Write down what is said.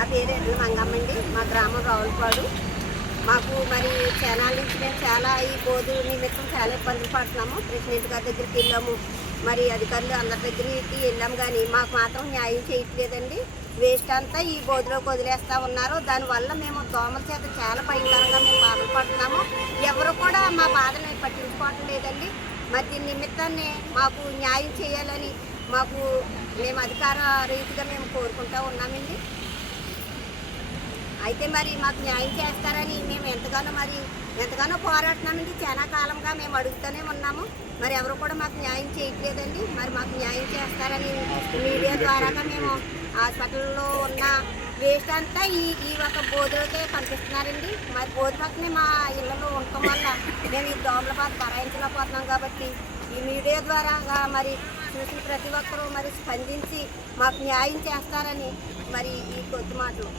నా పేరు ఎడ్ల మంగమ్మండి. మా గ్రామం రావులపాడు. మాకు మరి ఛానల్ నుంచి మేము చాలా ఈ బోధుల నిమిత్తం చాలా ఇబ్బందులు పడుతున్నాము. ప్రెసిడెంట్ గారి దగ్గరికి వెళ్ళాము, మరి అధికారులు అందరి దగ్గరికి వెళ్ళాము, కానీ మాకు మాత్రం న్యాయం చేయట్లేదండి. వేస్ట్ అంతా ఈ బోధులోకి వదిలేస్తూ ఉన్నారు. దానివల్ల మేము దోమల చేత చాలా భయంకరంగా మేము బాధలు పడుతున్నాము. ఎవరు కూడా మా బాధని పట్టించుకోవటం లేదండి. మరి దీని నిమిత్తాన్ని మాకు న్యాయం చేయాలని మేము అధికార రీతిగా మేము కోరుకుంటూ ఉన్నామండి. అయితే మరి మాకు న్యాయం చేస్తారని మేము ఎంతగానో పోరాడుతున్నామండి. చాలా కాలంగా మేము అడుగుతూనే ఉన్నాము. మరి ఎవరు కూడా మాకు న్యాయం చేయట్లేదండి. మరి మాకు న్యాయం చేస్తారని మీడియా ద్వారాగా మేము హాస్పిటల్లో ఉన్న వేస్ట్ అంతా ఈ ఒక బోధులకే పంపిస్తున్నారండి. మరి బోధి పక్కనే మా ఇళ్ళలో ఉండటం వల్ల మేము ఈ దోమల బాధ భరాయించలేకపోతున్నాం. కాబట్టి ఈ మీడియా ద్వారా మరి చూసిన ప్రతి ఒక్కరూ మరి స్పందించి మాకు న్యాయం చేస్తారని మరి ఈ కొద్ది మాటలు